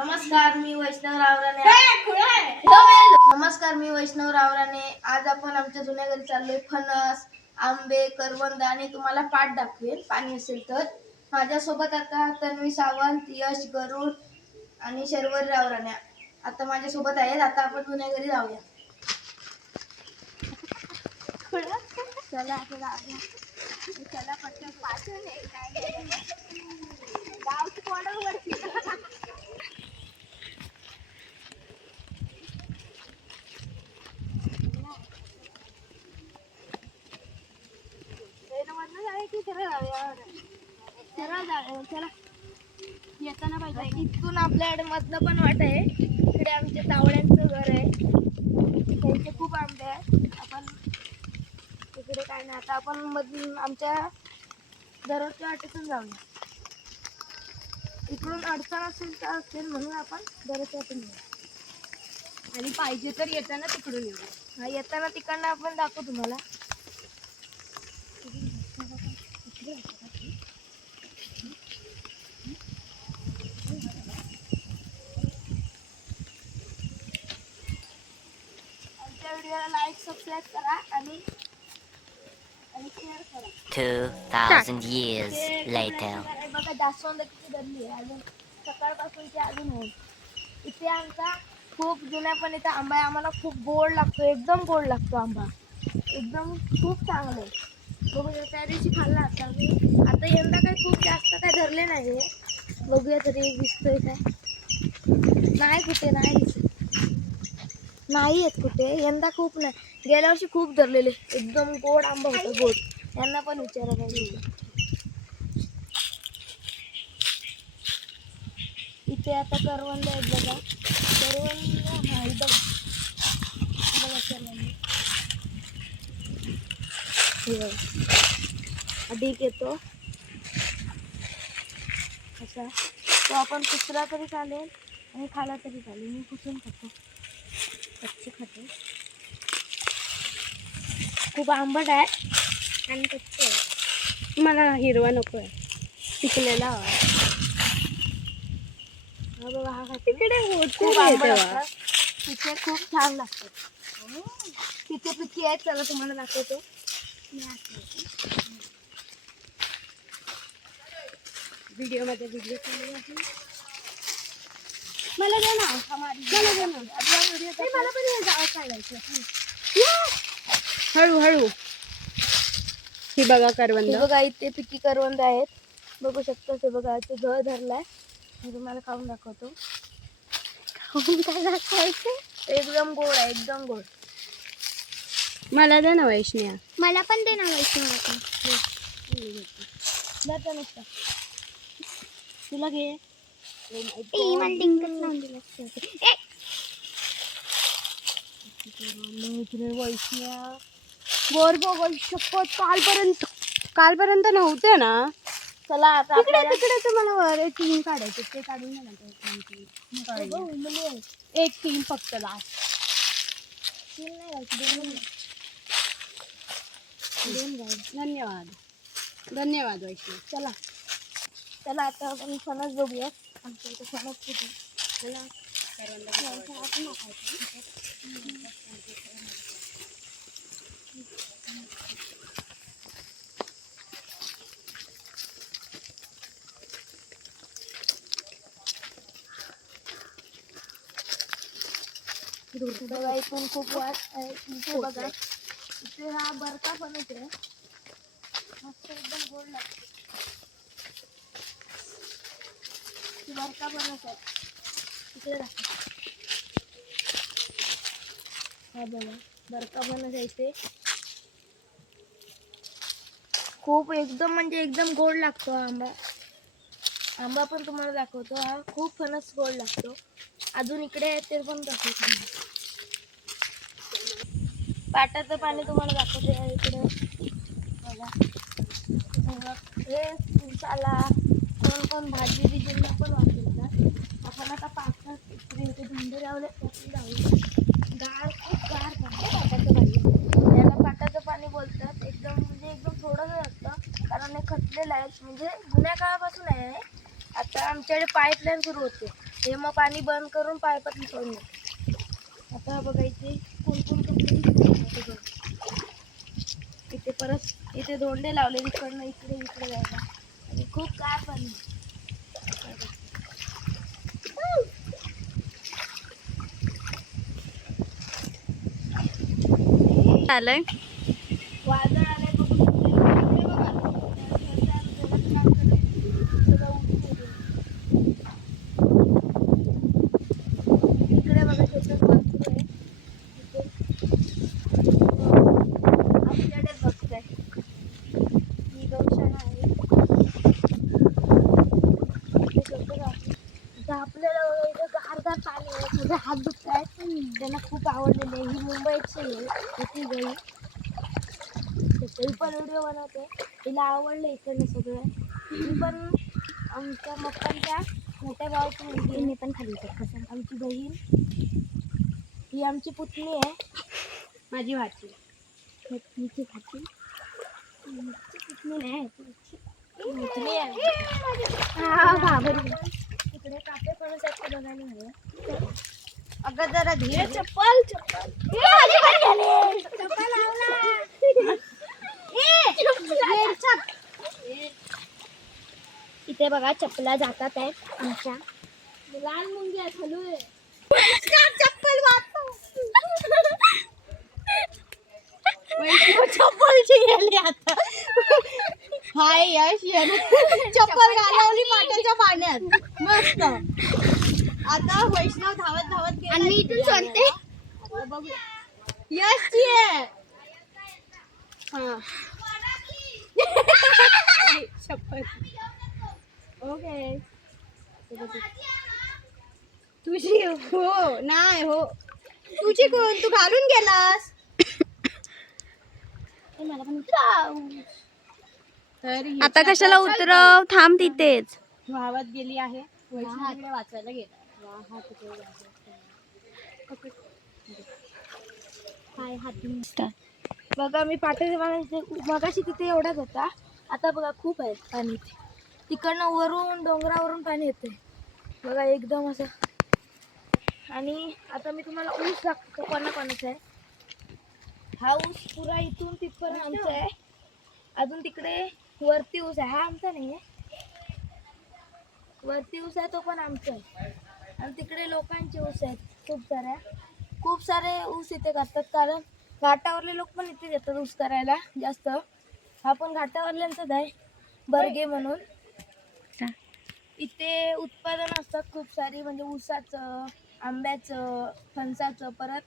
नमस्कार मी वैष्णव रावराने. नमस्कार मी वैष्णव रावराने. आज आपण आमच्या जुन्या घरी चाललोय फणस आंबे करवंद आणि तुम्हाला पाठ दाखवेल पाणी असेल तर. माझ्यासोबत आता तन्वी सावंत यश गरुड आणि शर्वर रावराने आता माझ्यासोबत आहेत. आता आपण जुन्या घरी जाऊया. चला आता जाऊया. चला पटकन पाठवून चला. येताना पाहिजे. इथून आपल्याकडे मधनं पण वाट आहे. इकडे आमच्या तावड्यांचं घर आहे. त्यांचे खूप आंबे आहेत. आपण इकडे काय नाही. आता आपण मधून आमच्या दररोजच्या वाटेतून जाऊया. इकडून अडचण असेल तर असेल म्हणून आपण दररोजच्या वाटेतून जाऊया. आणि पाहिजे तर येताना तिकडून येऊ हा येताना तिकडनं आपण दाखवू तुम्हाला आमच्या व्हिडिओला लाईक सबस्क्राईब करा आणि आणि शेअर करा. 2,000 years later. बघा जास्वंद किती धरली आहे. अजून सकाळपासून ते अजून आहे इथे आमचा खूप जुन्या पण इथे आंबा आहे. आम्हाला खूप गोड लागतो. एकदम गोड लागतो आंबा. एकदम खूप चांगलं आहे. बघूया त्या दिवशी खाल्ला आता मी आता यंदा काही खूप जास्त काय धरले नाही बघूया तरी दिसतोय काय. नाही कुठे नाही दिसत. नाही आहेत कुठे. यंदा खूप नाही. गेल्या वर्षी खूप धरलेले. एकदम गोड आंबा होता गोड. यांना पण विचारा पाहिजे इथे आता करवंद आहेत बघा. करवंद हा बघा. करवंद बघा. अधिक येतो. असा. तो आपण कुसरा तरी चालेल आणि खाला तरी चालेल. मी कुसून खातो. कच्चे खाते खूप आंबट आहे. आणि कच्चे आहे. मला हिरवा नको आहे. पिकलेला हा बघा हा खाते. तिकडे खूप आंबट. असतात. तिथे खूप छान लागतात तिथे पिकी आहेत चला तुम्हाला दाखवतो. व्हिडिओमध्ये व्हिडिओ चालू आहे. मला दे ना. मला दे ना. मला पण हे गावात चालायचं हळू हळू ही बघा करवंद. हे बघा इथे पिकी करवंद आहेत. बघू शकता ते बघा ते घळ धरलाय. मी तुम्हाला खाऊन दाखवतो. काय दाखवायचं? एकदम गोड आहे एकदम गोड. मला दे ना वैष्णया. मला पण दे ना वैष्णव नुसतं. तुला घे. वर बघ शपथ कालपर्यंत कालपर्यंत नव्हते ना चला आता तिकडे आपल्याला- तिकडे तर मला वर एक तीन काढायचे ते काढून घ्या ना ते तीन तीन. बघ, काढले. उमली आहे. एक तीन फक्त लास्ट तीन नाही घालची, दोन घाल. दोन घाल. धन्यवाद धन्यवाद वैष्णव चला चला आता आपण फणस बघूया. आमच्या इथे फणस कुठे चला. आपण बघा इथून खूप वाट आहे इथे बघा. इथे हा बरका फणस आहे मस्त एकदम गोड लागतो बरका फणस इकडे हा बघा बरका फणस आहे इथे. खूप एकदम म्हणजे एकदम गोड लागतो आंबा. आंबा पण तुम्हाला दाखवतो हा. खूप फणस गोड लागतो. अजून इकडे ते पण दाखवतो. पाटाचं पाणी तुम्हाला दाखवते. इकडे. बघा. हे उसाला कोण कोण भाजी बिजींना पण वापरतात आपण आता पाटात इकडे इथे धुंद लावले त्यातून जाऊ गार खूप गार पाणी आहे पाटाचं पाणी. याला पाटाचं पाणी बोलतात. एकदम म्हणजे एकदम थोडंसं असतं कारण हे खचलेलं आहे. म्हणजे जुन्या काळापासून आहे आता आमच्याकडे पाईपलाईन सुरू होते. हे मग पाणी बंद करून पायपात सोडून आता बघायचे कोण कोण कोण इथे परत इथे धोंडे लावले इकडनं इकडे इकडे जायला. खूप काय पण. आलंय वादळ आलंय बघून इकडे बघा. घराचं काम करायचं. सगळं ऊन पडलं. इकडे बघा शेतात भरपूर आहे इथे. आमच्याकडे बघताय ही गौशाळा आहे इथे सगळं आहे. आता आपल्याला बघा इथं गारगार पाणी आहे सगळे हात दुखतायत त्यांना खूप आवडलेली आहे. ही मुंबईची आहे. इथे गई तरी पण व्हिडिओ बनवते. तिला आवडलं इकडनं सगळं. मी पण आमच्या मक्कांच्या मोठ्या भावाची मुलगी मी पण खाली कसं? आमची बहीण. ही आमची पुतणी आहे. माझी भाची. पुतणीची भाची. पुतणी नाही. पुतणी आहे हा बाबर इकडे कापे पण आहेत बघायला मिळालं. अगं जरा धीरे चप्पल चप्पल. चप्पल इथे बघा चप्पला जातात आहे आमच्या. लाल चालू आहे चप्पल चप्पलची गेली आता. हाय यश चप्पल घालवली पाट्याच्या पाण्यात. मस्त. आता वैष्णव धावत धावत गेला आणि मी इथून सोडते. आता बघूया यशची आहे. हा. चप्पल ओके. तुझी हो नाही हो. तुझी कोण? तू घालून गेलास. मला पण तर ही आता कशाला उतरव? थांब तिथेच. वाहवत गेली आहे. वैष्णवीकडे वाचायला गेला. हाय हात बघा मी पाठी मगाशी तिथे एवढाच होता. आता बघा खूप आहे पाणी तिकडनं वरून डोंगरावरून पाणी येते बघा एकदम असं. आणि आता मी तुम्हाला ऊस दाखवतो कोणा कोणाचा आहे. हा ऊस पुरा इथून तिथपर्यंत आमचा आहे. अजून तिकडे वरती ऊस आहे. हा आमचा नाही आहे वरती ऊस आहे तो पण आमचा आहे. आणि तिकडे लोकांचे ऊस आहेत. खूप साऱ्या. खूप सारे ऊस इथे करतात. कारण घाटावरले लोक पण इथे येतात ऊस करायला जास्त. हा पण घाटावरल्यांचाच आहे. बर्गे म्हणून. इथे उत्पादन असतात खूप सारी. म्हणजे ऊसाचं आंब्याचं फणसाचं परत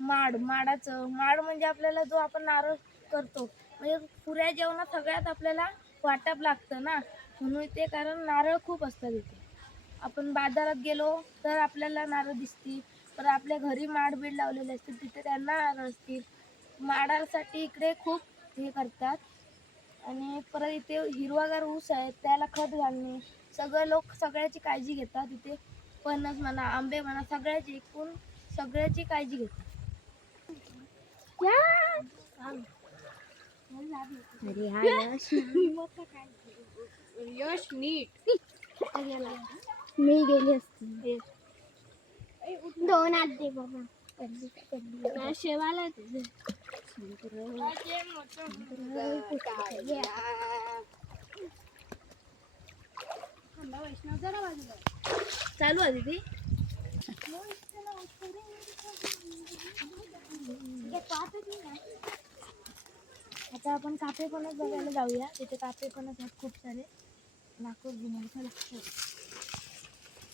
माड माडाचं. माड म्हणजे आपल्याला जो आपण नारळ करतो. म्हणजे पुऱ्या जेवणात सगळ्यात आपल्याला वाटप लागतं ना. म्हणून इथे कारण नारळ खूप असतात इथे. आपण बाजारात गेलो तर आपल्याला नारळ दिसतील. तर आपल्या घरी माड बीड लावलेले असतील तिथे त्यांना नारळ असतील. माडासाठी इकडे खूप हे करतात. आणि परत इथे हिरवागार ऊस आहे त्याला खत घालणे. सगळे लोक सगळ्याची काळजी घेतात इथे. फणस म्हणा आंबे म्हणा सगळ्याची एकूण सगळ्याची काळजी घेतात. यश. नीट. मी गेली असती दोन हात दे बाबा. शेवाला वैष्णव जरा बाजूला चालू आहे दीदी. आता आपण काफे पणच बघायला जाऊया. तिथे काफे पणच आहेत खूप सारे. लाकूड घेण्याचं लागतं बघा इथे काजूची झाडं काजूची चल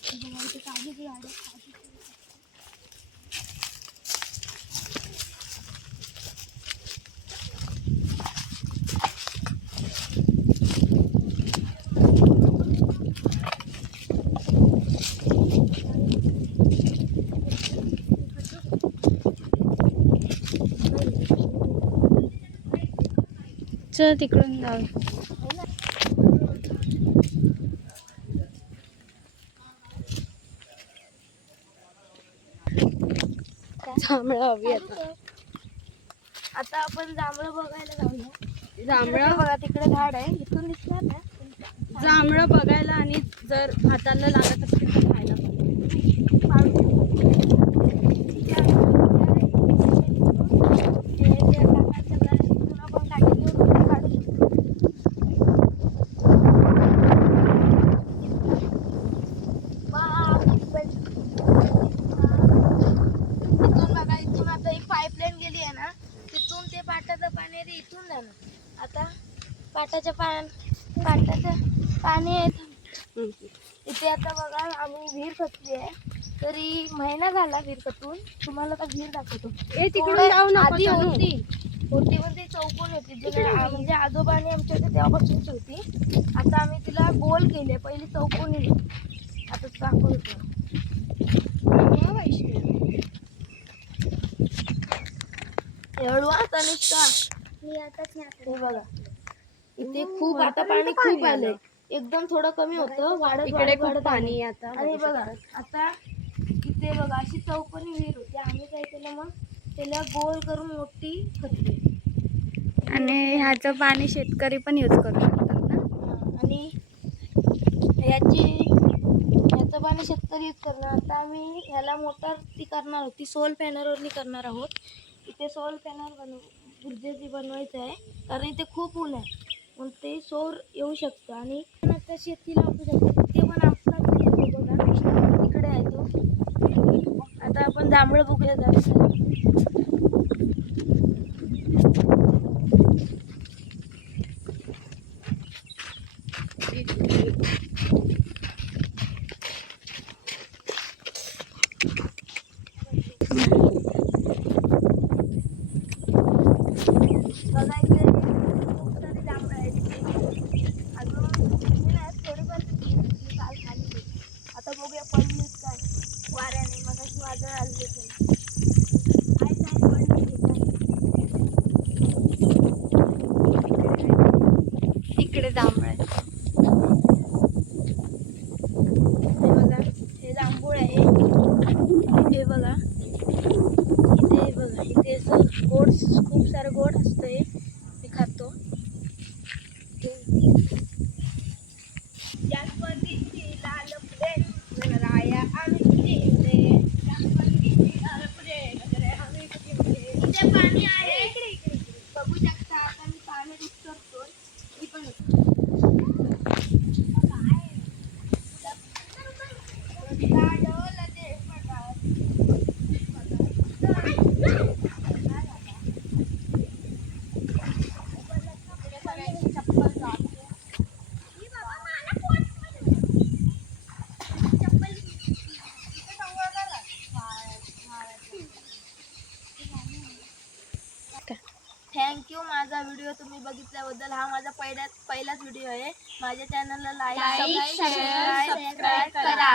तिकडून जाऊ जांभळं हवी आता. आता आपण जांभळं बघायला जाऊया. जांभळं? बघा तिकडे झाड आहे. इथून दिसणार ना? जांभळं बघायला आणि जर हाताला लागत असेल तर खायला पण पाटाच्या पान पाटाचं पाणी आहे इथे आता बघा आम्ही विहीर खचली आहे. तरी महिना झाला विहीर खचून. तुम्हाला आता विहीर दाखवतो. तिकडून आधी. होती. होती पण ती चौकोन होती. जुन्या म्हणजे आजोबाने आमच्या इथे तेव्हापासूनच होती. आता आम्ही तिला गोल केले पहिली चौकोनी आता दाखवतो. एवढं आता नुसता हे बघा. इथे खूप आता पाणी खूप आलंय. एकदम थोडं कमी होतं. वाढत इकडे वाढत खूप पाणी आहे आता आणि बघा आता इथे बघा अशी चौकोनी विहीर होती. आम्ही काय केलं मग? त्याला गोल करून मोठी खतली आणि ह्याचं पाणी शेतकरी पण यूज करू शकतात ना? आणि याची याचं पाणी शेतकरी यूज करणार. आता आम्ही ह्याला मोटर ती करणार होती. सोल पॅनरवरनी करणार आहोत. इथे सोल पॅनर बनव. ऊर्जेची बनवायचं आहे. कारण इथे खूप ऊन आहे. मग ते सौर येऊ शकतं आणि आता शेती लावू शकतो. ते पण आपला तिकडे आहे तो. आता आपण जांभळं बघूया जाऊ बघा इथे खूप सारी जांभळं आहेत इथे. अजून दिसली नाहीत, थोडीफार दिसली. मी काल खाली होती. आता बघूया पडलीत काय वाऱ्याने मग अशी वादळ आली होती काय काय पडली इकडे जांभळ आहे. हे बघा हे जांभूळ आहे हे बघा इथे हे बघा इथे असं गोड खूप सारं गोड असतं हे मी खातो जास्वंदीची लाल फुले गणराया आम्ही जिंकले. जास्वंदीची लाल फुले गणराया आम्ही जिंकले. इथे पाणी आहे बघू शकता आता मी पाणी उतरतोय मी पण थँक्यू माझा व्हिडिओ तुम्ही बघितल्याबद्दल हा माझा पहिला पहिलाच व्हिडिओ आहे. माझ्या चॅनलला लाईक share, सबस्क्राईब करा.